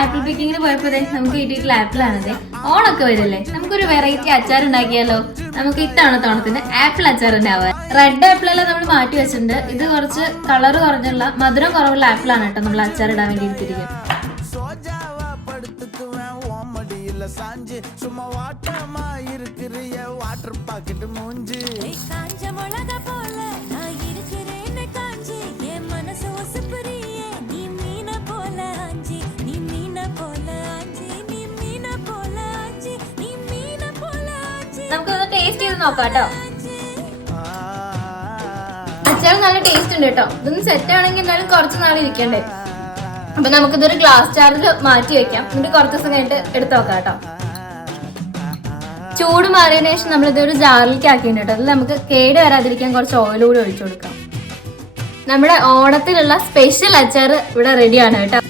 Apple പിക്കിങ്ങിന് പോയപ്പോ ദേ നമുക്ക് കിട്ടിയിട്ടുള്ള ആപ്പിൾ ആണത് ഓണൊക്കെ വരില്ലേ നമുക്കൊരു വെറൈറ്റി അച്ചാർ ഉണ്ടാക്കിയാലോ നമുക്ക് ഇത്തവണ തോണത്തിന് ആപ്പിൾ അച്ചാർ ഉണ്ടാവാൻ റെഡ് ആപ്പിൾ എല്ലാം നമ്മൾ മാറ്റി വെച്ചിട്ടുണ്ട് ഇത് കുറച്ച് കളർ കുറഞ്ഞുള്ള മധുരം കുറവുള്ള ആപ്പിൾ ആണ് കേട്ടോ നമ്മൾ അച്ചാർ ഇടാൻ വേണ്ടി എടുത്തിരിക്കുന്നത് சோஜாவா படுத்துக்குவேன் ஓமடியில சாஞ்சு சும்மா வாட்டமா இருக்கிறிய வாட்டர் பாக்கெட் மூஞ்சி காஞ்ச மிளகா നമുക്കൊന്ന് ടേസ്റ്റ് ചെയ്ത് നോക്കാം കേട്ടോ അച്ചാർ നല്ല ടേസ്റ്റ് ഉണ്ട് കേട്ടോ. ഇതൊന്ന് സെറ്റ് ആണെങ്കിൽ എന്നാലും കുറച്ച് നാൾ ഇരിക്കണ്ടേ. അപ്പൊ നമുക്കിതൊരു ഗ്ലാസ് ചാറിൽ മാറ്റി വെക്കാം. എന്നിട്ട് കുറച്ച് ദിവസം കഴിഞ്ഞിട്ട് എടുത്തു നോക്കാം കേട്ടോ. ചൂട് മാറിയതിനു ശേഷം നമ്മളിത് ഒരു ജാറിലേക്ക് ആക്കിയിട്ടുണ്ട് കേട്ടോ. അതിൽ നമുക്ക് കേട് വരാതിരിക്കാൻ കുറച്ച് ഓയിൽ കൂടി ഒഴിച്ചു കൊടുക്കാം. നമ്മുടെ ഓണത്തിലുള്ള സ്പെഷ്യൽ അച്ചാർ ഇവിടെ റെഡിയാണ് കേട്ടോ.